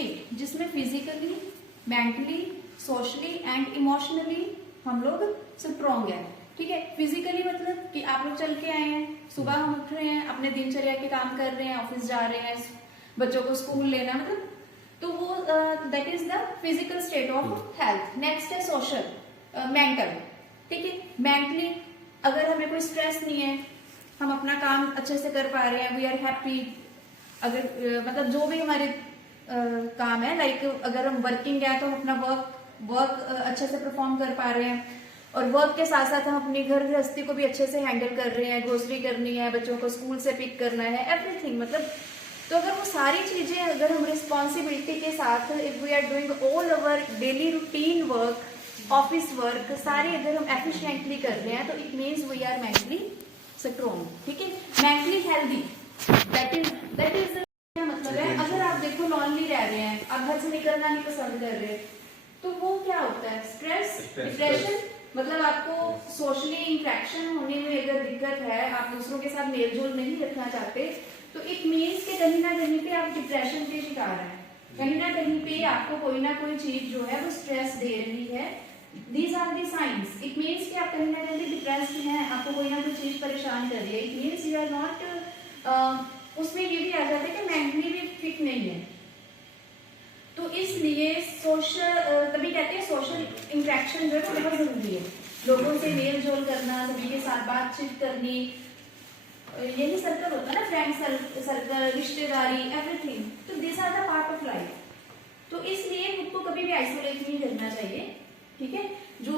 Complete, जिसमें physically, mentally, socially and emotionally हम लोग स्ट्रॉन्ग है। ठीक है, फिजिकली मतलब कि आप लोग चल के आए हैं, सुबह हम उठ रहे हैं, अपने दिनचर्या के काम कर रहे हैं, ऑफिस जा रहे हैं, बच्चों को स्कूल लेना, मतलब तो वो that is the physical state of health. Next है सोशल, मेंटल। ठीक है, मेंटली अगर हमें कोई स्ट्रेस नहीं है, हम अपना काम अच्छे से कर पा रहे हैं, वी आर हैप्पी, अगर मतलब जो भी हमारे काम है, लाइक अगर हम वर्किंग है तो हम अपना वर्क अच्छे से परफॉर्म कर पा रहे हैं, और वर्क के साथ साथ हम अपनी घर गृहस्थी को भी अच्छे से हैंडल कर रहे हैं, ग्रोसरी करनी है, बच्चों को स्कूल से पिक करना है, एवरीथिंग, मतलब तो अगर वो सारी चीजें अगर हम रिस्पॉन्सिबिलिटी के साथ, if we are doing all over daily routine work, office work, सारे अगर हम एफिशिएंटली कर रहे हैं, तो it means we are mentally strong. ठीक है, मेंटली हेल्दी, दैट इज क्या मतलब है, अगर आप देखो लॉनली रह रहे हैं, आप घर से निकलना नहीं पसंद कर रहे, तो वो क्या होता है, स्ट्रेस, डिप्रेशन, मतलब आपको सोशली इंटरेक्शन होने में अगर दिक्कत है, आप दूसरों के साथ मेलजोल नहीं रखना चाहते, तो इट मीन्स कि कहीं ना कहीं पे आप डिप्रेशन के शिकार हैं, कहीं ना कहीं पे आपको कोई ना कोई चीज जो है वो स्ट्रेस दे रही है। These are the science, it means कि आप कहीं ना कहीं डिप्रेस्ड हैं, आपको कोई ना कोई चीज परेशान कर रही है, it means you are not, उसमें ये भी आ जाता है कि मेंटली भी फिट नहीं है। तो इसलिए सोशल, तभी कहते हैं सोशल इंटरेक्शन जो है वो बहुत जरूरी है, लोगों से मेल जोल करना, सभी के साथ बातचीत करनी, यही सर्कल होता है ना, फ्रेंड सर्कल, रिश्तेदारी, एवरीथिंग, तो this are the part of life. तो इसलिए खुद को कभी भी आइसोलेट नहीं करना चाहिए। ठीक है, जो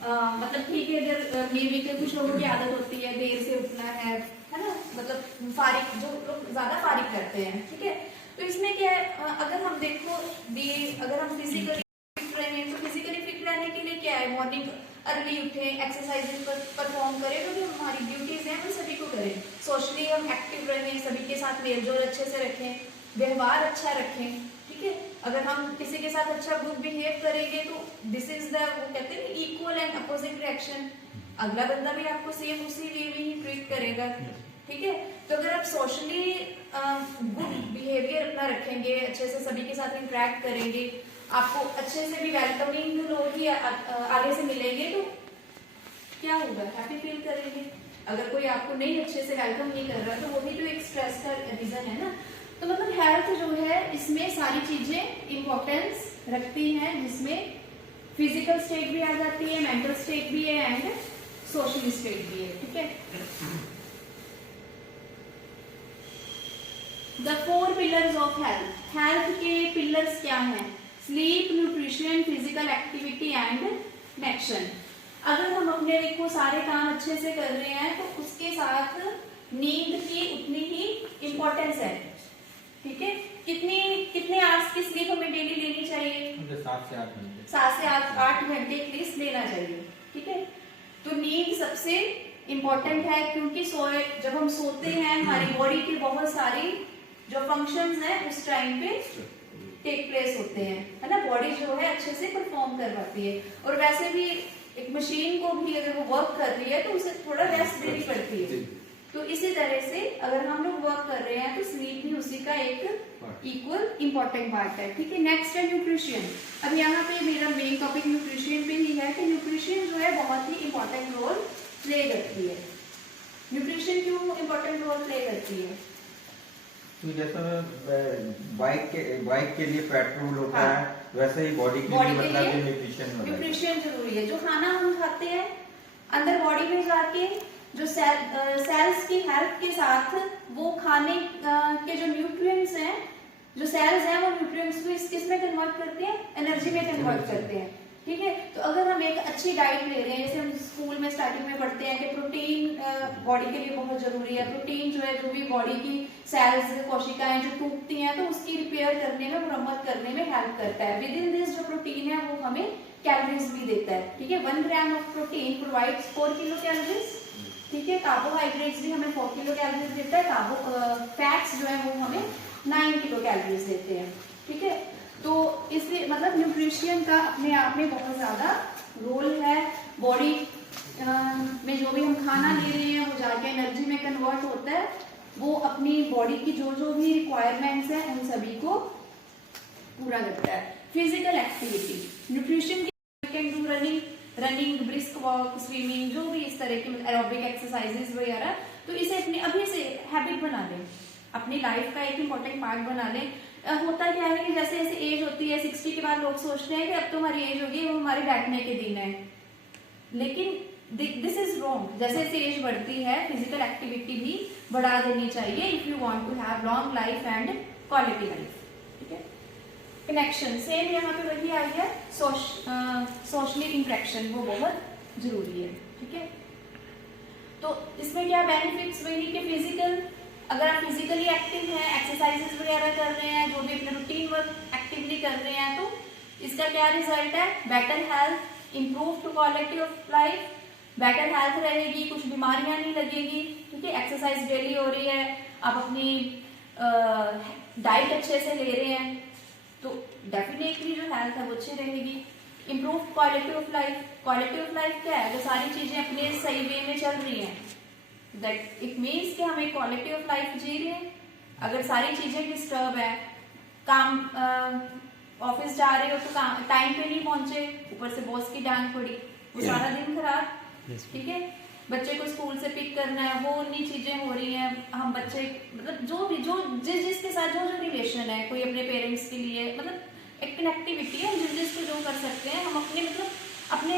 मतलब ठीक है, अगर मे बी के कुछ लोगों की आदत होती है देर से उठना है ना, मतलब फारिग, जो लोग ज्यादा फारिग करते हैं, ठीक है, तो इसमें क्या है, अगर हम देखो अगर हम फिजिकली फिट रहे हैं, तो फिजिकली फिट रहने के लिए क्या है, मॉर्निंग अर्ली उठे, एक्सरसाइजेज परफॉर्म करें, तो जो हमारी ड्यूटीज हैं वो सभी को करें, सोशली हम एक्टिव रहें, सभी के साथ मेलजोल अच्छे से रखें, व्यवहार अच्छा रखें। ठीक है, अगर हम किसी के साथ अच्छा गुड बिहेव करेंगे, तो दिस इज द, वो कहते हैं इक्वल एंड अपोजिट रिएक्शन, अगला बंदा भी आपको सेम उसी वे में ही ट्रीट करेगा। ठीक है, तो अगर आप सोशली गुड बिहेवियर अपना रखेंगे, अच्छे से सभी के साथ इंटरेक्ट करेंगे, आपको अच्छे से भी वेलकमिंग लोग ही आगे से मिलेंगे, तो क्या होगा, हैप्पी फील करेंगे। अगर कोई आपको नहीं अच्छे से वेलकम नहीं कर रहा, तो वो भी तो एक स्ट्रेस का रीजन है ना। तो मतलब हेल्थ जो है, इसमें सारी चीजें इंपॉर्टेंस रखती हैं, जिसमें फिजिकल स्टेट भी आ जाती है, मेंटल स्टेट भी है एंड सोशल स्टेट भी है। ठीक है, the 4 pillars of health, health के पिलर्स क्या हैं, sleep, nutrition, physical activity and action. अगर हम अपने देखो सारे काम अच्छे से कर रहे हैं, तो उसके साथ नींद की उतनी ही इंपॉर्टेंस है। ठीक है, कितने आवर्स की स्लीप हमें डेली लेनी चाहिए, 7 से 8 घंटे, 7 से 8 घंटे एटलीस्ट लेना चाहिए। ठीक है, तो नींद सबसे इंपॉर्टेंट है, क्योंकि जब हम सोते हैं, हमारी बॉडी के बहुत सारी जो फंक्शंस हैं उस टाइम पे टेक प्लेस होते हैं, है ना, बॉडी जो है अच्छे से परफॉर्म कर पाती है। और वैसे भी एक मशीन को भी अगर वो वर्क कर रही है, तो उसे थोड़ा रेस्ट देनी पड़ती है। तो इसी तरह से अगर हम लोग वर्क कर रहे हैं, तो स्लीप भी उसी का एक इक्वल इंपॉर्टेंट पार्ट है। ठीक है, नेक्स्ट है न्यूट्रिशन। अब यहाँ पे मेरा मेन टॉपिक न्यूट्रिशन पे ही है कि न्यूट्रिशन जो है बहुत ही इंपॉर्टेंट रोल प्ले करती है। न्यूट्रिशन क्यों इंपॉर्टेंट रोल प्ले करती है, तो जैसा बाइक के लिए पेट्रोल होता है, वैसे ही बॉडी के लिए मतलब न्यूट्रिशन जरूरी है। जो खाना हम खाते हैं अंदर बॉडी में जाके, जो सेल्स की हेल्थ के साथ वो खाने के जो न्यूट्रिएंट्स हैं, जो सेल्स हैं, वो न्यूट्रिएंट्स को किस में कन्वर्ट करते हैं, एनर्जी में कन्वर्ट करते हैं। ठीक है, तो अगर हम एक अच्छी डाइट ले रहे हैं, जैसे हम स्कूल में स्टार्टिंग में पढ़ते हैं कि प्रोटीन बॉडी के लिए बहुत जरूरी है। प्रोटीन जो है, जो भी बॉडी की सेल्स, कोशिकाएं जो टूटती हैं, तो उसकी रिपेयर करने में, मरम्मत करने में हेल्प करता है। विद इन दिस जो प्रोटीन है, वो हमें कैलोरीज भी देता है। ठीक है, 1 ग्राम of protein provides 4 kilo calories. ठीक है, कार्बोहाइड्रेट्स भी हमें 4 किलो कैलोरीज देता है, फैट्स जो है वो हमें 9 किलो कैलोरीज देते हैं। ठीक है, तो इसलिए मतलब न्यूट्रिशन का अपने आप में बहुत ज्यादा रोल है। बॉडी में जो भी हम खाना ले रहे हैं, वो जाके एनर्जी में कन्वर्ट होता है, वो अपनी बॉडी की जो भी रिक्वायरमेंट्स हैं, उन सभी को पूरा करता है। Physical activity, nutrition can do running, brisk walk, swimming, जो भी इस तरह की एरोबिक एक्सरसाइजेस वगैरह, तो इसे अपने अभी से हैबिट बना लें, अपनी लाइफ का एक इम्पोर्टेंट पार्ट बना लें। होता क्या है कि जैसे जैसे एज होती है 60 के बाद लोग सोचते हैं कि अब तो हमारी एज होगी, वो हमारे बैठने के दिन है, लेकिन दिस इज रॉन्ग। जैसे जैसे एज बढ़ती है फिजिकल एक्टिविटी भी बढ़ा देनी चाहिए if you want to have long life and quality life. ठीक है, कनेक्शन सेम यहाँ पे वही आ गया, सोशली इंटरेक्शन वो बहुत जरूरी है। ठीक है, तो इसमें क्या बेनिफिट्स वही कि फिजिकल, अगर आप फिजिकली एक्टिव हैं, एक्सरसाइजेस वगैरह कर रहे हैं, जो भी अपने रूटीन वर्क एक्टिवली कर रहे हैं, तो इसका क्या रिजल्ट है, better health, improve quality of life, better health रहेगी, कुछ बीमारियां नहीं लगेगी। ठीक है, एक्सरसाइज डेली हो रही है, आप अपनी डाइट अच्छे से ले रहे हैं, तो डेफिनेटली जो हेल्थ है वो अच्छी रहेगी। Improve quality of life, quality of life क्या है, जो सारी चीजें अपने सही वे में चल रही हैं, दैट इट मीन्स कि हम एक क्वालिटी ऑफ लाइफ जी रहे हैं। अगर सारी चीजें डिस्टर्ब है, काम ऑफिस जा रहे हो तो काम टाइम पे नहीं पहुंचे, ऊपर से बॉस की डांट पड़ी, वो सारा दिन खराब। ठीक है, बच्चे को स्कूल से पिक करना है, वो उन्हीं चीजें हो रही हैं, हम बच्चे मतलब जो भी जो जिसके साथ जो रिलेशन है, कोई अपने पेरेंट्स के लिए मतलब एक कनेक्टिविटी है, जिसको जो कर सकते हैं, हम अपने मतलब अपने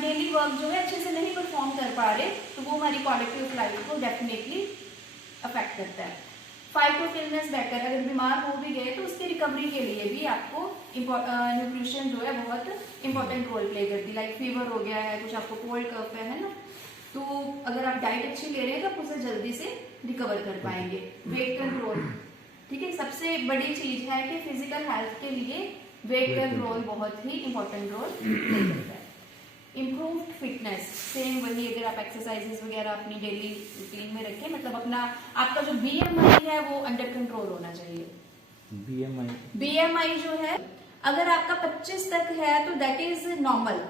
डेली वर्क जो है अच्छे से नहीं परफॉर्म कर पा रहे, तो वो हमारी क्वालिटी ऑफ लाइफ को डेफिनेटली अफेक्ट करता है। फाइट ऑफ इलनेस बेटर, अगर बीमार हो भी गए तो उसकी रिकवरी के लिए भी आपको न्यूट्रिशन जो है बहुत इंपॉर्टेंट रोल प्ले करती है। लाइक फीवर हो गया है, कुछ आपको कोल्ड कफ है ना, तो अगर आप डाइट अच्छी ले रहे हैं तो आप उसे जल्दी से रिकवर कर पाएंगे। वेट कंट्रोल, ठीक है, सबसे बड़ी चीज है कि फिजिकल हेल्थ के लिए वेट कंट्रोल बहुत ही इंपॉर्टेंट रोल प्ले करता है। इम्प्रूव्ड फिटनेस, सेम वही, अगर आप एक्सरसाइजेस वगैरह अपनी डेली रूटीन में रखें, मतलब अपना आपका जो BMI है वो अंडर कंट्रोल होना चाहिए। BMI जो है, अगर आपका 25 तक है तो दैट इज नॉर्मल,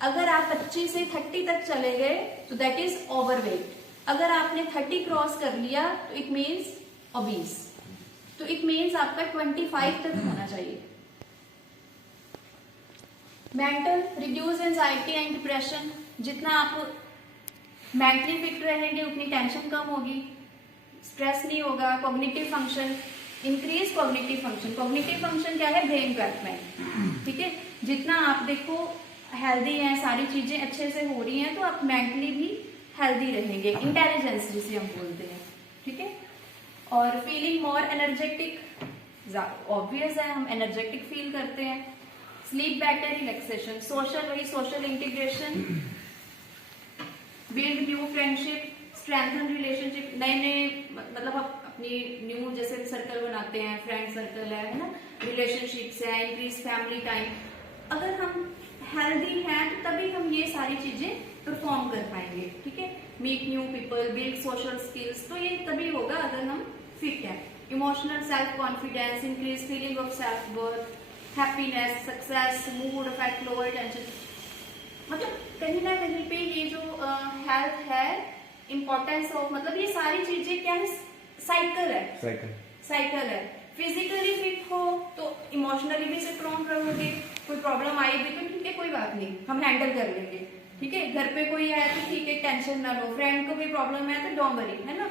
अगर आप 25 से 30 तक चले गए तो दैट इज ओवरवेट, अगर आपने 30 क्रॉस कर लिया तो इट मीन्स ओबीस, तो इट मीन्स आपका 25 तक होना चाहिए। Mental, reduce anxiety and depression, जितना आप मेंटली फिट रहेंगे उतनी टेंशन कम होगी, स्ट्रेस नहीं होगा। Cognitive function, increase cognitive function, cognitive function क्या है, ब्रेन डेवलपमेंट। ठीक है, जितना आप देखो हेल्दी हैं, सारी चीजें अच्छे से हो रही हैं, तो आप मेंटली भी हेल्दी रहेंगे, इंटेलिजेंस जिसे हम बोलते हैं। ठीक है, और फीलिंग मोर एनर्जेटिक, ऑब्वियस है हम एनर्जेटिक फील करते हैं। स्लीप बेटर, रिलैक्सेशन, सोशल, वही social integration, build new friendship, strengthen relationship, नए नए मतलब आप अपनी न्यू जैसे सर्कल बनाते हैं, फ्रेंड सर्कल है ना, रिलेशनशिप्स है, इंक्रीज फैमिली टाइम। अगर हम हेल्दी हैं तो तभी हम ये सारी चीजें परफॉर्म कर पाएंगे। ठीक है, meet new people, build social skills, तो ये तभी होगा अगर हम फिट हैं। Emotional self confidence, increase feeling of self worth, happiness, success, mood effect, lower tension, मतलब कहीं ना कहीं पे ये जो हेल्थ है, इम्पोर्टेंस ऑफ, मतलब ये सारी चीजें क्या है, साइकिल है। फिजिकली फिट हो तो इमोशनली भी स्ट्रॉन्ग रहोगे, कोई प्रॉब्लम आई भी तो ठीक है, कोई बात नहीं, हम हैंडल कर लेंगे। ठीक है, घर पे कोई है तो ठीक है, टेंशन ना लो, फ्रेंड को भी प्रॉब्लम है तो डोंट वरी, है ना,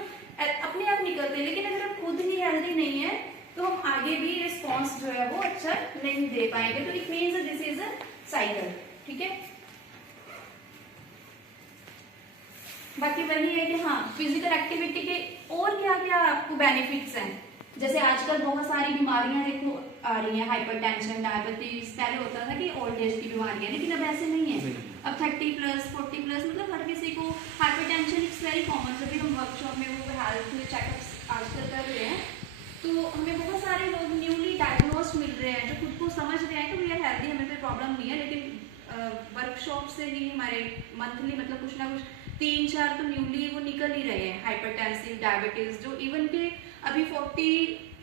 अपने आप निकलते हैं। लेकिन अगर आप खुद ही हेल्दी नहीं है तो हम आगे भी रिस्पॉन्स जो है वो अच्छा नहीं दे पाएंगे, तो it means this is a cycle. ठीक है, बाकी वही है कि हाँ, फिजिकल एक्टिविटी के और क्या क्या आपको बेनिफिट्स हैं। जैसे आजकल बहुत सारी बीमारियां देखो आ रही हैं, हाइपरटेंशन, डायबिटीज, पहले होता था कि ओल्ड एज की बीमारियां, लेकिन अब ऐसे नहीं है। अब 30+, 40+, मतलब हर किसी को हाइपरटेंशन इट्स वेरी कॉमन। जब भी हम वर्कशॉप में वो हेल्थ चेकअप्स आजकल कर रहे हैं तो हमें बहुत सारे लोग न्यूली डायग्नोस्ड मिल रहे हैं जो खुद को समझ रहे हैं कि वी आर हेल्दी, हमें कोई प्रॉब्लम नहीं है, लेकिन वर्कशॉप से ही हमारे मंथली मतलब कुछ ना कुछ 3-4 तो न्यूली वो निकल ही रहे हैं, हाइपरटेंसिव, डायबिटीज, जो इवन के अभी 40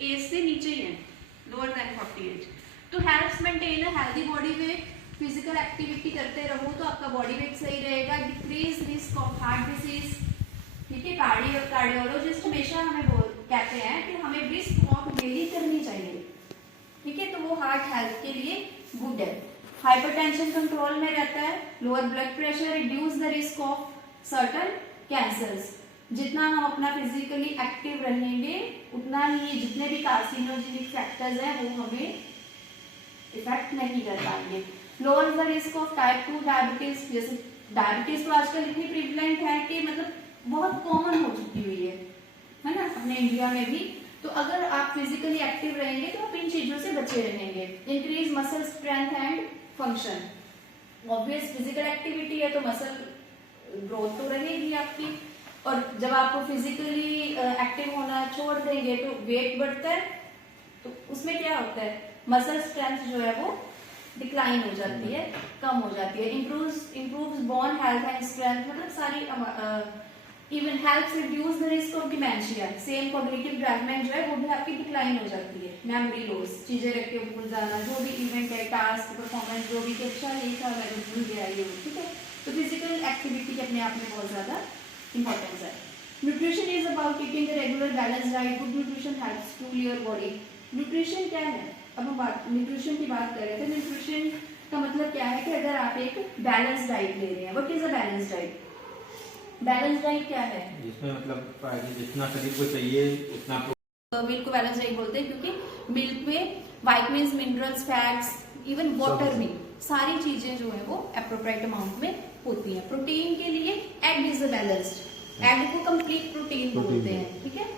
एज से नीचे ही है, लोअर देन 40 एज। तो helps maintain a healthy body weight, physical activity करते रहो तो आपका बॉडी वेट सही रहेगा, decrease risk of heart disease. ठीक है, कार्डियोलॉजिस्ट हमेशा हमें कहते हैं कि हमें ब्रिस्क वॉक डेली करनी चाहिए। ठीक है, तो वो हार्ट हार्ट हेल्थ के लिए गुड है। हाइपरटेंशन कंट्रोल में रहता है, lower blood pressure, reduce the risk of certain cancers. जितना हम अपना फिजिकली एक्टिव रहेंगे उतना ही जितने भी कार्सिनोजेनिक फैक्टर्स हैं वो हमें इफेक्ट नहीं कर पाएंगे। Lower the risk of type 2 diabetes, जैसे डायबिटीज तो आजकल इतनी प्रिवलेंट है कि मतलब बहुत कॉमन हो चुकी हुई है ना अपने इंडिया में भी। तो अगर आप फिजिकली एक्टिव रहेंगे तो आप इन चीजों से बचे रहेंगे। Increase muscle strength and function, obvious physical activity है तो मसल ग्रोथ तो रहेगी आपकी, और जब आपको फिजिकली एक्टिव होना छोड़ देंगे तो वेट बढ़ता है, तो उसमें क्या होता है मसल स्ट्रेंथ जो है वो डिक्लाइन हो जाती है, कम हो जाती है। Improves bone health and strength, मतलब सारी even helps reduce the risk of dementia. Same cognitive development जो है वो भी आपकी डिक्लाइन हो जाती है। मेमोरी लॉस, चीजें रख के भूल जाना, जो भी इवेंट है, टास्क, परफॉर्मेंस, जो भी अच्छा यही था मैं भूल गया ये, ठीक है। तो फिजिकल एक्टिविटी अपने आप में बहुत ज्यादा इंपॉर्टेंस है। Nutrition is about eating a regular balance diet. Good nutrition helps to your body. Nutrition क्या है, अब हम न्यूट्रिशन की बात कर रहे थे। न्यूट्रिशन का मतलब क्या है कि अगर आप एक बैलेंस डाइट ले रहे हैं, what is a balance diet? Balance diet क्या है? जिसमें मतलब जितना शरीर को चाहिए उतना मिल्क को बैलेंस डाइट बोलते हैं क्योंकि मिल्क में vitamins, minerals, fats, even water भी, सारी चीजें जो है वो अप्रोप्रिएट अमाउंट में होती हैं। प्रोटीन के लिए egg is a balanced, egg को कंप्लीट प्रोटीन बोलते हैं, ठीक है।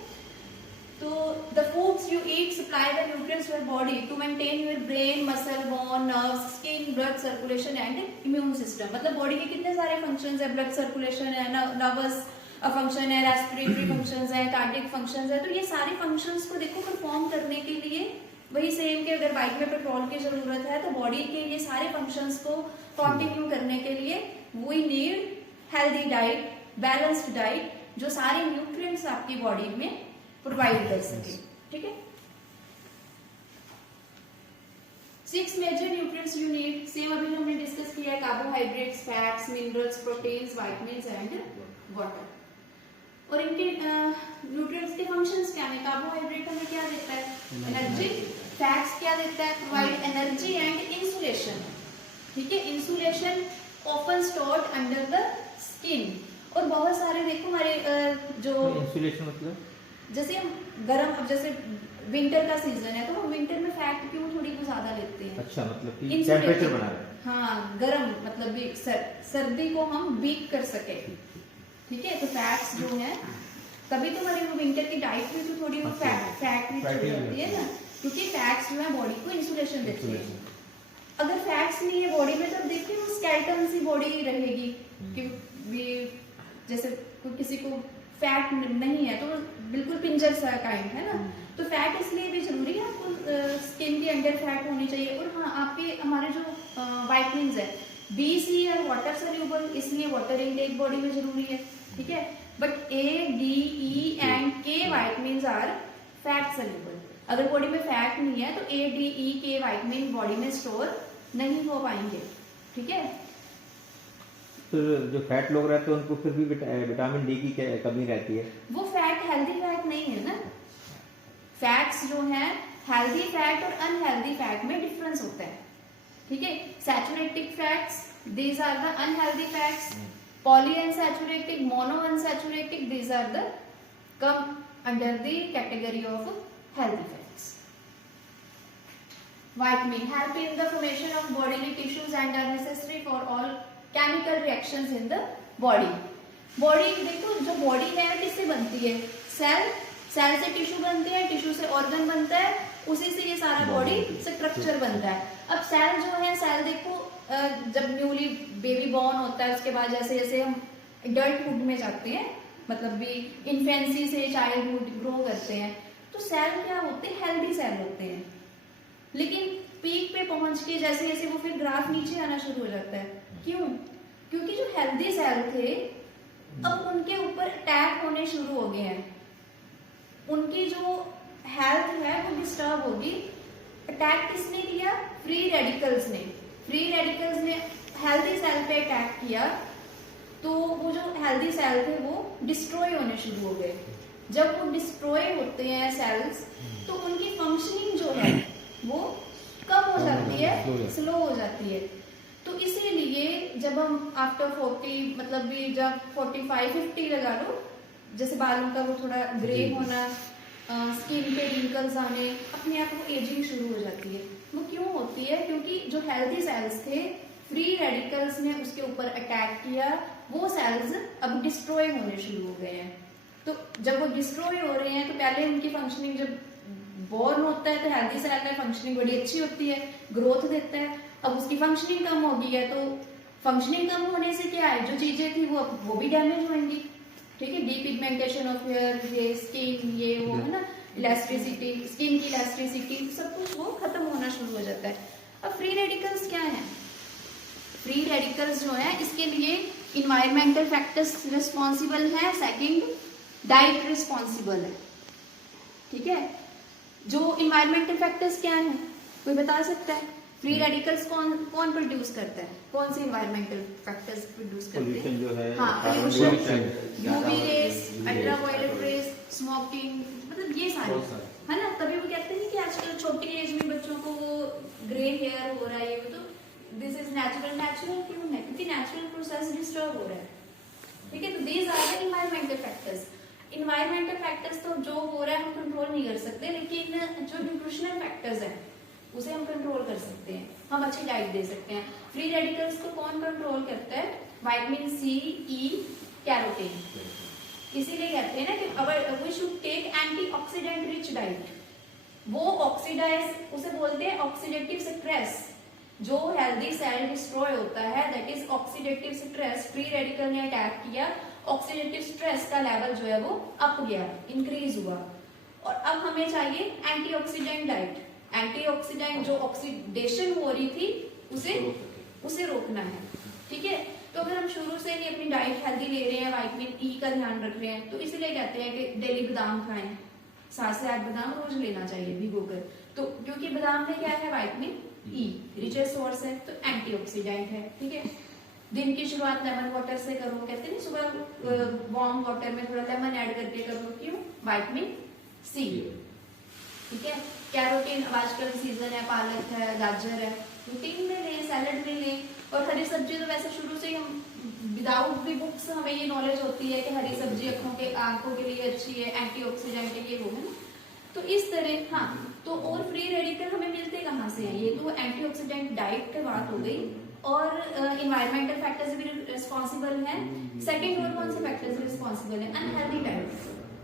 तो the foods you eat supply the nutrients to your body to maintain your brain, muscle, bone, nerves, skin, blood circulation and immune system. मतलब body के कितने सारे फंक्शंस है, ब्लड सर्कुलेशन है, नर्वस फंक्शन है, रेस्पिरेटरी फंक्शंस है, cardiac functions है। तो ये सारे फंक्शंस को देखो परफॉर्म करने के लिए वही सेम कि अगर बाइक में पेट्रोल की जरूरत है तो बॉडी के ये सारे फंक्शंस को कंटिन्यू करने के लिए we need healthy diet, balanced diet, जो सारे न्यूट्रिएंट्स आपकी बॉडी में प्रोवाइड कर सके, ठीक है। 6 major nutrients you need, same अभी हमने डिस्कस किया है, carbohydrates, fats, minerals, proteins, vitamins and water. और इनके न्यूट्रिएंट्स के फंक्शंस क्या है? कार्बोहाइड्रेट हमें क्या देता है? एनर्जी। फैट्स क्या देता है? प्रोवाइड एनर्जी एंड इंसुलेशन, ठीक है। Insulation often stored under the skin. और बहुत सारे देखो हमारे जो इंसुलेशन मतलब जैसे हम गर्म, अब जैसे विंटर का सीजन है तो हम विंटर में फैट क्यों थोड़ी बहुत ज्यादा लेते हैं? अच्छा, मतलब कि टेम्परेचर बना रहे हैं। हाँ, गर्म मतलब भी सर्दी को हम बीट कर सके, ठीक है। तो फैट्स जो है तभी तो हमारी वो विंटर की डाइट में तो थोड़ी वो फैट रिच हो जाती है ना, क्योंकि फैट्स जो है बॉडी को इंसुलेशन देते हैं। अगर फैट्स नहीं है बॉडी में तो देखिए वो स्केलेटन सी बॉडी रहेगी कि भी जैसे किसी को फैट नहीं है तो बिल्कुल पिंजर सा काइंड है ना। तो फैट इसलिए भी जरूरी है, आपको स्किन के अंदर फैट होनी चाहिए। और हाँ, आपके हमारे जो विटामिन्स है बी, सी और वाटर सोल्यूबल, इसलिए वाटर इनटेक बॉडी में जरूरी है, ठीक है। But A, D, E and के विटामिन्स आर फैट सोल्यूबल। अगर बॉडी में फैट नहीं है तो ए, डी, ई, के विटामिन बॉडी में स्टोर नहीं हो पाएंगे, ठीक है। तो जो फैट लोग रहते हैं उनको फिर भी विटामिन डी की कमी रहती है। वो फैट हेल्दी फैट नहीं है ना। फैट्स जो है हेल्दी फैट और अनहेल्दी फैट में डिफरेंस होता है, ठीक है। Saturated fats, these are the unhealthy fats. Polyunsaturated, monounsaturated, these are the come under the category of healthy fats. Vitamin help in the formation of bodily tissues and are necessary for all chemical reactions in the body. Body देखो, जो body है किससे बनती है? Cell, cell से tissue बनते हैं, tissue से ऑर्गन बनता है, उसी से ये सारा बॉडी स्ट्रक्चर बनता है। अब सेल जो है, सेल देखो जब न्यूली बेबी बॉर्न होता है उसके बाद जैसे जैसे हम एडल्टहुड में जाते हैं, मतलब भी इन्फेंसी से चाइल्डहुड ग्रो करते हैं, तो सेल क्या होते हैं? हेल्दी सेल होते हैं। लेकिन पीक पे पहुंच के जैसे जैसे वो फिर ग्राफ नीचे आना शुरू हो जाता है। क्यों? क्योंकि जो हेल्दी सेल थे अब उनके ऊपर अटैक होने शुरू हो गए हैं, उनकी जो हेल्थ है वो डिस्टर्ब होगी। अटैक किसने किया? फ्री रेडिकल्स ने। फ्री रेडिकल्स ने हेल्दी सेल पे अटैक किया तो वो जो हेल्दी सेल थे वो डिस्ट्रॉय होने शुरू हो गए। जब वो डिस्ट्रॉय होते हैं सेल्स तो उनकी फंक्शनिंग जो है वो कम स्लो हो जाती है। तो इसीलिए जब हम आफ्टर 40 मतलब भी जब 45-50 लगा लो, जैसे बालों का वो थोड़ा ग्रे होना, स्किन पे रिंकल्स आने, अपने आप वो एजिंग शुरू हो जाती है। वो क्यों होती है? क्योंकि जो हेल्दी सेल्स थे, फ्री रेडिकल्स ने उसके ऊपर अटैक किया, वो सेल्स अब डिस्ट्रॉय होने शुरू हो गए हैं। तो जब वो डिस्ट्रॉय हो रहे हैं तो पहले उनकी फंक्शनिंग, जब बोर्न होता है तो हेल्दी सेल में फंक्शनिंग बड़ी अच्छी होती है, ग्रोथ देता है। अब उसकी फंक्शनिंग कम होगी है, तो फंक्शनिंग कम होने से क्या है, जो चीजें थी वो भी डैमेज होंगी। ठीक है, डीपिगमेंटेशन ऑफ हेयर, ये स्किन, ये वो है ना, इलास्टिसिटी, स्किन की इलास्टिसिटी, सब कुछ वो खत्म होना शुरू हो जाता है। अब फ्री रेडिकल्स क्या है? फ्री रेडिकल्स जो है, इसके लिए इन्वायरमेंटल फैक्टर्स रिस्पॉन्सिबल है, सेकंड डाइट रिस्पॉन्सिबल है। ठीक है, जो इन्वायरमेंटल फैक्टर्स क्या है, कोई बता सकता है? फ्री रेडिकल्स कौन प्रोड्यूस करता है? कौन से इन्वायरमेंटल फैक्टर्स प्रोड्यूस करते हैं? पोल्यूशन जो है, हाँ, pollution, UV rays, ultraviolet rays, smoking, मतलब ये सारे है ना। तभी वो कहते हैं कि आजकल छोटी एज में बच्चों को वो ग्रे हेयर हो रहा है, वो तो दिस इज नेचुरल क्यों है? क्योंकि नेचुरल प्रोसेस डिस्टर्ब हो रहा है। ठीक है, तो these are the environmental factors. Environmental factors तो जो हो रहा है हम कंट्रोल नहीं कर सकते, लेकिन जो न्यूट्रिशनल फैक्टर्स हैं उसे हम कंट्रोल कर सकते हैं, हम अच्छी डाइट दे सकते हैं। फ्री रेडिकल्स को कौन कंट्रोल करता है? Vitamin C, E, carotene. इसीलिए कहते हैं ना कि our we should take antioxidant rich diet. वो ऑक्सीडाइज, उसे बोलते हैं ऑक्सीडेटिव स्ट्रेस। जो हेल्दी सेल डिस्ट्रॉय होता है, that is oxidative stress. Free radical ने अटैक किया, ऑक्सीडेटिव स्ट्रेस का लेवल जो है वो अप गया, इंक्रीज हुआ, और अब हमें चाहिए एंटीऑक्सीडेंट डाइट। एंटीऑक्सीडेंट, जो ऑक्सीडेशन हो रही थी उसे रोकना है। ठीक है, तो अगर हम शुरू से ही अपनी डाइट हेल्दी ले रहे हैं, विटामिन ई का ध्यान रख रहे हैं, तो इसलिए कहते हैं कि डेली बादाम खाएं, 7 से 8 बादाम रोज लेना चाहिए भिगोकर। तो क्योंकि बादाम में क्या है? विटामिन ई, रिचेस्ट सोर्स है, तो एंटीऑक्सीडेंट है। ठीक है, दिन की शुरुआत लेमन वाटर से करो, कहते हैं सुबह वार्म वाटर में थोड़ा लेमन ऐड करके करो। क्यों? Vitamin C. ठीक है, कैरोटीन, अब आजकल सीजन है, पालक है, गाजर है, रूटीन में लें, सैलड में लें। और हरी सब्जी तो वैसे शुरू से ही हम विदाउट भी बुक्स हमें ये नॉलेज होती है कि हरी सब्जी आंखों के लिए अच्छी है, एंटीऑक्सीडेंट है, ये वो है ना। तो इस तरह, हाँ, तो और फ्री रेडिकल हमें मिलते कहाँ से हैं? ये तो एंटीऑक्सीडेंट डाइट की बात हो गई, और इन्वायरमेंटल फैक्टर्स भी रिस्पॉन्सिबल हैं। सेकेंड और कौन से फैक्टर्स रिस्पॉन्सिबल हैं? अनहेल्दी डाइट,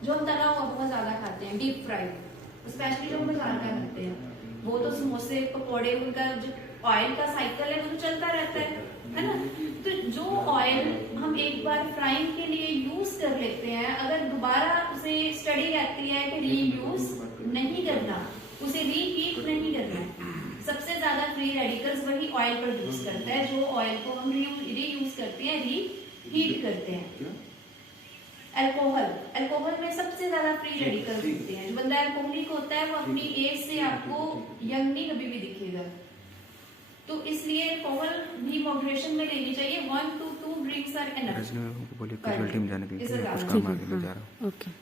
जो हम तला हुआ बहुत ज्यादा खाते हैं, डीप फ्राइड, स्पेशली जो बाजार का खाते हैं, वो तो समोसे, पकौड़े, उनका जो ऑयल का साइकिल है वो तो चलता रहता है ना। तो जो ऑयल हम एक बार फ्राइंग के लिए यूज कर लेते हैं, अगर दोबारा उसे, स्टडी कहती है कि रीयूज नहीं करना, उसे रीहीट नहीं करना। सबसे ज्यादा फ्री रेडिकल्स वही ऑयल प्रोड्यूस करता है, जो ऑयल को हम रीयूज करते हैं, रीहीट करते हैं। अल्कोहल में सबसे ज्यादा फ्री रेडिकल्स होते हैं। जो बंदा अल्कोहलिक होता है वो अपनी एज से आपको यंग नहीं कभी भी दिखेगा। तो इसलिए अल्कोहल भी मॉडरेशन में लेनी चाहिए। 1 to 2 drinks are enough.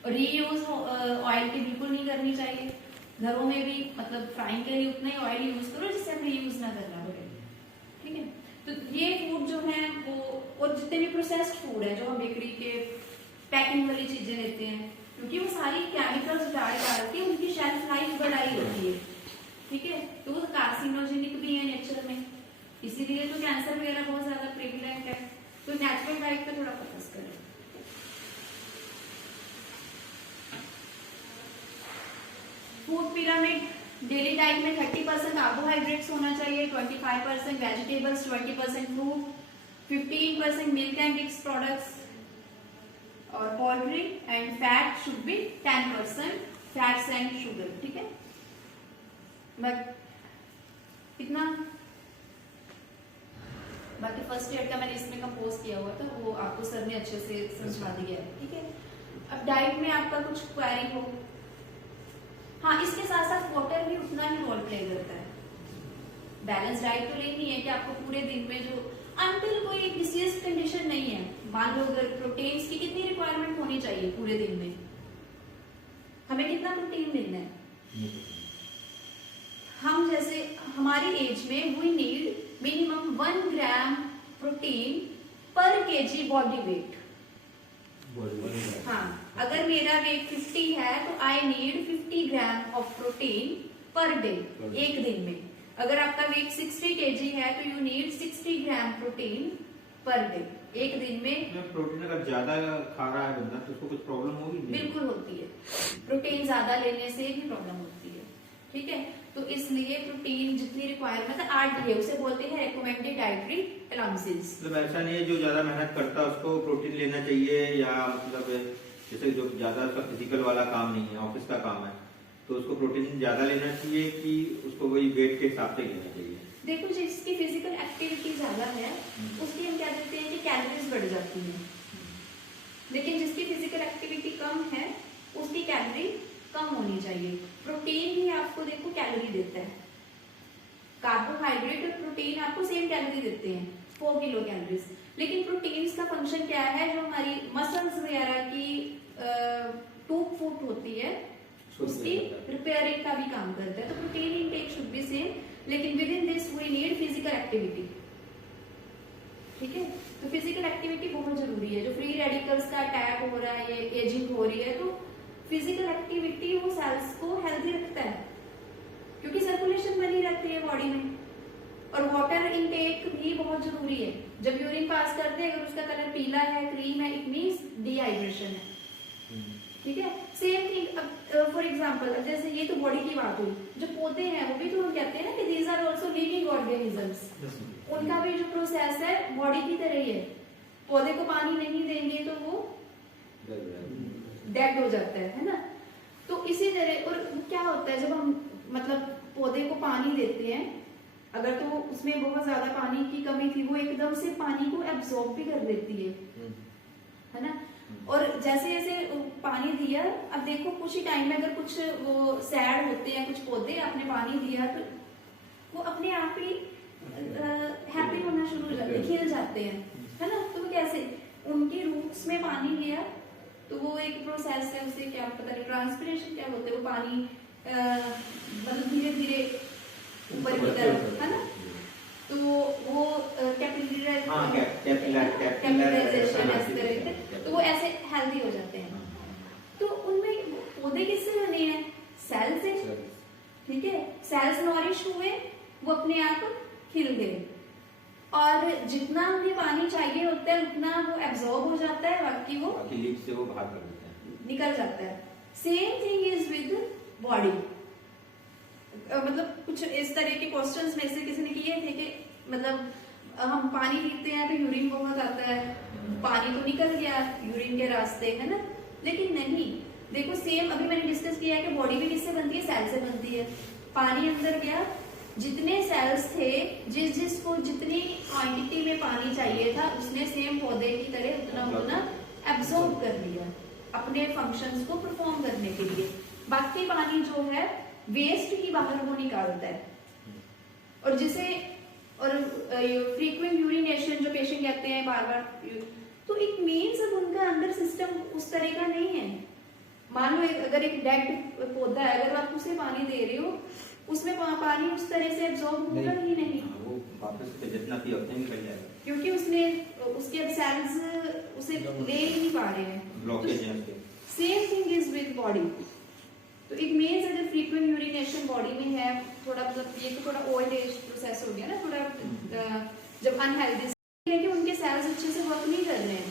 Reuse oil की बिल्कुल नहीं करनी चाहिए। घरों में भी मतलब फ्राइंग के लिए उतना ही ऑयल यूज करो जिससे हमें यूज ना करना पड़े। ठीक है, तो ये फूड जो है वो, और जितने भी प्रोसेस्ड फूड है जो हम बेकरी के पैकिंग वाली चीजें लेते हैं, क्योंकि वो सारी केमिकल्स डाल के उनकी शेल्फ लाइफ बढ़ाई होती है। ठीक है, तो वो कार्सिनोजेनिक भी है नेचर में, इसीलिए तो कैंसर वगैरह बहुत ज्यादा प्रेवलेंट है। तो नेचुरल डाइट पे थोड़ा फोकस करें। फूड पिरामिड, डेली डाइट में 30% कार्बोहाइड्रेट्स होना चाहिए, 25% vegetables, 20% fruit, 15% milk and mix products और poultry, and fat should be 10%, fats and sugar. ठीक है, बट इतना बाकी फर्स्ट ईयर का मैंने इसमें कंपोज किया हुआ था, वो आपको सर ने अच्छे से समझा दिया है। ठीक है, अब डाइट में आपका कुछ क्वेरी हो, हाँ, इसके साथ साथ वाटर भी उतना ही रोल प्ले करता है। बैलेंस डाइट तो लेनी है कि आपको पूरे दिन में जो, अंटिल कोई डिसीज कंडीशन नहीं है, मान लो अगर प्रोटीन्स की कितनी रिक्वायरमेंट होनी चाहिए पूरे दिन में, हमें कितना प्रोटीन मिलना है, हम जैसे हमारी एज में we need minimum 1 gram protein per KG body weight. हाँ, अगर मेरा वेट 50 है तो I need 50 gram of protein per day, एक दिन में। अगर आपका वेट 60 केजी है तो you need 60 gram protein per day, एक दिन में। प्रोटीन अगर ज्यादा खा रहा है बंदा तो उसको कुछ प्रॉब्लम होगी? बिल्कुल होती है, प्रोटीन ज्यादा लेने से भी प्रॉब्लम होती है, ठीक है। तो इसलिए प्रोटीन जितनी रिक्वायरमेंट मतलब 8 है, उसे बोलते हैं रिकमेंडेड डाइटरी अलाउंसेस। मतलब ऐसा नहीं है जो ज्यादा मेहनत करता है उसको प्रोटीन लेना चाहिए, या मतलब जैसे जो ज्यादा उसका फिजिकल वाला काम नहीं है, ऑफिस का काम है, तो उसको प्रोटीन ज्यादा लेना चाहिए कि उसको वही वेट के हिसाब से लेना चाहिए? देखो, जिसकी फिजिकल एक्टिविटी ज्यादा है उसकी हम क्या देते हैं कि कैलोरीज बढ़ जाती हैं, लेकिन जिसकी फिजिकल एक्टिविटी कम है उसकी कैलोरी कम होनी चाहिए। प्रोटीन भी आपको देखो कैलोरी देता है, कार्बोहाइड्रेट और प्रोटीन आपको सेम कैलोरी देते हैं, 4 किलो कैलोरीज। लेकिन प्रोटीन्स का फंक्शन क्या है, जो हमारी मसल्स वगैरह की टूट फूट होती है उसकी रिपेयरिंग का भी काम करता है। तो protein intake should be same, लेकिन within this we need physical activity, ठीक है। तो फिजिकल एक्टिविटी बहुत जरूरी है। जो फ्री रेडिकल्स का अटैक हो रहा है, ये एजिंग हो रही है, तो फिजिकल एक्टिविटी वो सेल्स को हेल्दी रखता है, क्योंकि सर्कुलेशन बनी रहती है बॉडी में। और वाटर इनटेक भी बहुत जरूरी है। जब यूरिन पास करते हैं अगर उसका कलर पीला है, क्रीम है, इट मींस डिहाइड्रेशन है, ठीक है। सेम थिंग फॉर एग्जांपल, जैसे ये तो बॉडी की बात हुई, जो पौधे हैं वो भी तो हम कहते हैं ना कि these are also living organisms. उनका भी जो प्रोसेस है बॉडी की तरह ही है। पौधे को पानी नहीं देंगे तो वो डेड हो जाता है ना। तो इसी तरह, और क्या होता है जब हम मतलब पौधे को पानी देते हैं, अगर तो उसमें बहुत ज्यादा पानी की कमी थी, वो एकदम से पानी को एब्जॉर्ब भी कर लेती है ना। और जैसे जैसे पानी दिया, अब देखो कुछ ही टाइम में अगर कुछ वो सैड होते हैं कुछ पौधे, आपने पानी दिया तो वो अपने आप ही हैप्पी होना शुरू हो जाते हैं, खिल जाते हैं, है ना। तो कैसे उनकी रूट्स में पानी लिया तो वो एक प्रोसेस है, उसे क्या पता नहीं ट्रांसपिरेशन क्या होता है, वो पानी मतलब धीरे धीरे ऊपर की तरफ, है ना। तो वो कैपिलराइजेशन इस तरह से, तो वो ऐसे हेल्दी हो जाते हैं। तो उनमें पौधे किससे बने हैं? सेल से, ठीक है। सेल्स नॉरिश हुए, वो अपने आप खिल गए, और जितना उन्हें पानी चाहिए होता है उतना वो एब्जॉर्ब हो जाता है, बाकी वो लीफ से वो बाहर कर देते हैं, निकल जाता है। Same thing is with body. मतलब कुछ इस तरह के क्वेश्चंस में से किसी ने किए थे कि मतलब हम पानी पीते हैं तो यूरिन बहुत आता है, पानी तो निकल गया यूरिन के रास्ते, है ना। लेकिन नहीं, देखो सेम अभी मैंने डिस्कस किया है कि बॉडी भी किससे बनती है? सेल से बनती है। पानी अंदर गया, जितने सेल्स थे, जिसको जितनी क्वांटिटी में पानी चाहिए था, उसने सेम पौधे की तरह उतना एब्जॉर्ब कर लिया अपने फंक्शंस को परफॉर्म करने के लिए। बाकी पानी जो है वेस्ट की बाहर वो निकालता है। और जिसे फ्रीक्वेंट यूरिनेशन जो पेशेंट कहते हैं बार बार, तो इट मीन्स अब उनका अंदर सिस्टम उस तरह का नहीं है। मान लो अगर एक डेड पौधा है, अगर आप उसे पानी दे रहे हो, उसमें पानी उस तरह से एब्जॉर्ब होगा ही नहीं, वो वापस जितना पिया उतना ही निकल जाएगा, क्योंकि उसके अब सेल्स उसे ले ही नहीं पा रहे हैं, ब्लॉकेज है उसके। Same thing is with body. तो इट मीन्स अगर फ्रीक्वेंट यूरिनेशन बॉडी में है, थोड़ा मतलब ये तो थोड़ा ओल्ड एज प्रोसेस हो गया ना, थोड़ा जब अनहेल्दी है कि उनके सेल्स अच्छे से वर्क नहीं कर रहे हैं,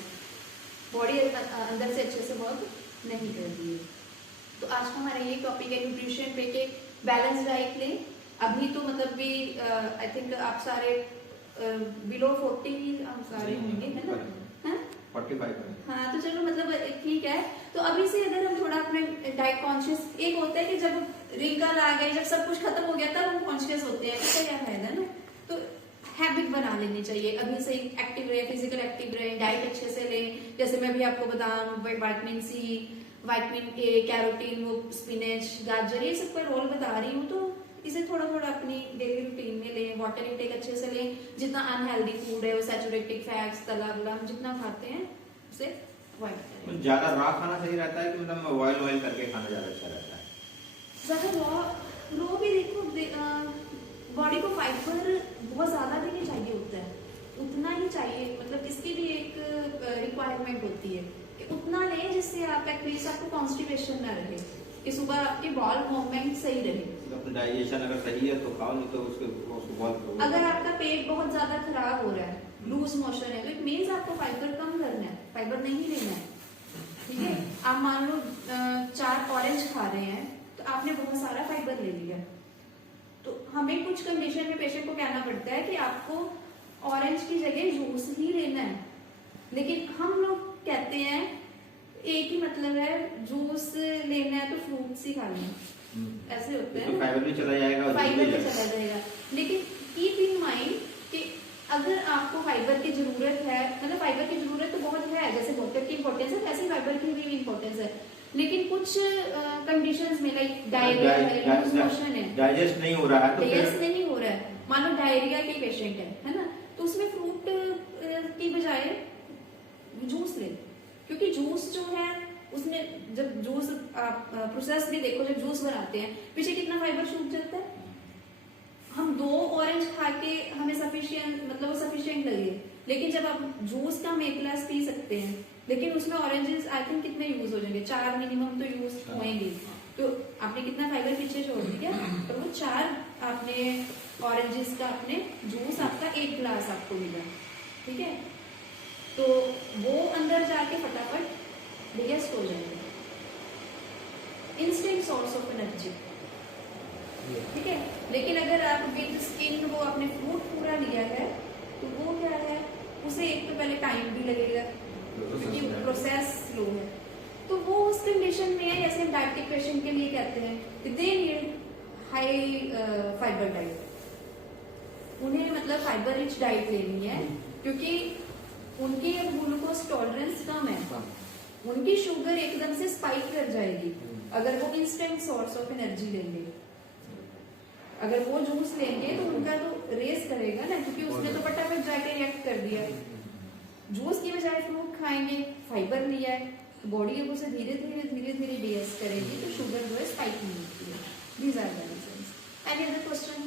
बॉडी अंदर से अच्छे से वर्क नहीं कर रही है। तो आज का हमारा ये टॉपिक है न्यूट्रिशन पे के बैलेंस डाइट लें। अभी तो मतलब भी आई थिंक आप सारे बिलो 40 हम सारे होंगे, है ना, हाँ? 45। हाँ, तो चलो मतलब ठीक है। तो अभी से अगर हम थोड़ा अपने डाइट कॉन्शियस, एक होता है कि जब रिंकल आ गए, जब सब कुछ खत्म हो गया तब हम कॉन्शियस होते हैं, इसका क्या फायदा ना। तो हैबिट बना लेनी चाहिए, अभी से एक्टिव रहे, फिजिकल एक्टिव रहे, डाइट अच्छे से लें। जैसे मैं भी आपको बताऊं, vitamin C, vitamin A, carotene, वो स्पिनच, गाजर, ये सब पर रोल बता रही हूँ। तो इसे थोड़ा थोड़ा अपनी डेली रूटीन में लें, वाटर इनटेक अच्छे से लें। जितना अनहेल्दी फूड है, वो सैचुरेटेड फैट्स, तला वला हम जितना खाते हैं उसे अवॉइड करें। ज्यादा रॉ खाना सही रहता है कि मतलब बॉयल करके खाना ज्यादा अच्छा रहता है? ज्यादा रॉ भी देखो फाइबर बहुत ज्यादा भी नहीं चाहिए होता है, उतना ही चाहिए, मतलब इसकी भी एक रिक्वायरमेंट होती है कि उतना लें जिससे आप एटलीस्ट आपको कॉन्स्टिपेशन ना रहे, कि सुबह आपकी बॉल मूवमेंट सही रहे। अपना डाइजेशन अगर सही है तो खाओ, नहीं तो उसको बहुत। अगर आपका पेट बहुत ज्यादा खराब हो रहा है, लूज मोशन है, तो इट मीन्स आपको फाइबर कम करना है, फाइबर नहीं लेना है। ठीक है, आप मान लो 4 ऑरेंज खा रहे हैं तो आपने बहुत सारा फाइबर ले लिया, तो हमें कुछ कंडीशन में पेशेंट को कहना पड़ता है कि आपको ऑरेंज की जगह जूस ही लेना है, लेकिन हम लोग कहते हैं एक ही मतलब है, जूस लेना है तो फ्रूट्स ही खाने हैं, ऐसे होते हैं। तो फाइबर भी चला जाएगा और फाइबर दूध भी भी चला जाएगा, लेकिन कीप इन माइंड कि अगर आपको फाइबर की जरूरत है, मतलब फाइबर की जरूरत तो बहुत है, जैसे वाटर की इंपॉर्टेंस है वैसे फाइबर की भी इंपॉर्टेंस है, लेकिन कुछ कंडीशंस में लाइक डायरिया है, लूज मोशन है, डाइजेस्ट नहीं हो रहा है, तो डाइजेस्ट नहीं हो रहा है, मानो डायरिया के पेशेंट है ना, तो उसमें फ्रूट की बजाय जूस ले, क्योंकि जूस जो है उसमें जब जूस आप प्रोसेस भी देखो, जब जूस बनाते हैं पीछे कितना फाइबर छूट जाता है। हम 2 ऑरेंज खा के हमें सफिशिएंट, मतलब वो सफिशिएंट लगे, लेकिन जब आप जूस का 1 ग्लास पी सकते हैं, लेकिन उसमें ऑरेंजेस आई थिंक कितने यूज हो जाएंगे, 4 मिनिमम तो यूज होंगे, तो आपने कितना फाइबर पीछे छोड़ दिया, और वो 4 आपने ऑरेंजेस का आपने जूस आपका 1 ग्लास आपको मिला, ठीक है, तो वो अंदर जाके फटाफट डिजेस्ट हो जाएगा, इंस्टेंट सोर्स ऑफ एनर्जी। ठीक है, लेकिन अगर आप विद स्किन वो आपने फ्रूट पूरा लिया है तो वो क्या है, उसे एक तो पहले टाइम भी लगेगा क्योंकि प्रोसेस स्लो है, तो वो उस कंडीशन में है, जैसे हम डायबिटिक पेशेंट के लिए कहते हैं कि they need high fibre diet, उन्हें मतलब फाइबर रिच डाइट लेनी है, क्योंकि उनकी ग्लूकोज टॉलरेंस कम है, उनकी शुगर एकदम से स्पाइक कर जाएगी अगर वो इंस्टेंट सोर्स ऑफ एनर्जी लेंगे। अगर वो जूस लेंगे तो उनका तो रेस करेगा ना, क्योंकि उसने तो फटाफट जाके रिएक्ट कर दिया। जूस की बजाय फ्रूट खाएंगे, फाइबर लिया है, तो बॉडी अब उसे धीरे धीरे डिजेस्ट करेगी, तो शुगर जो है स्पाइक नहीं होती है। These are the reasons. Any other question?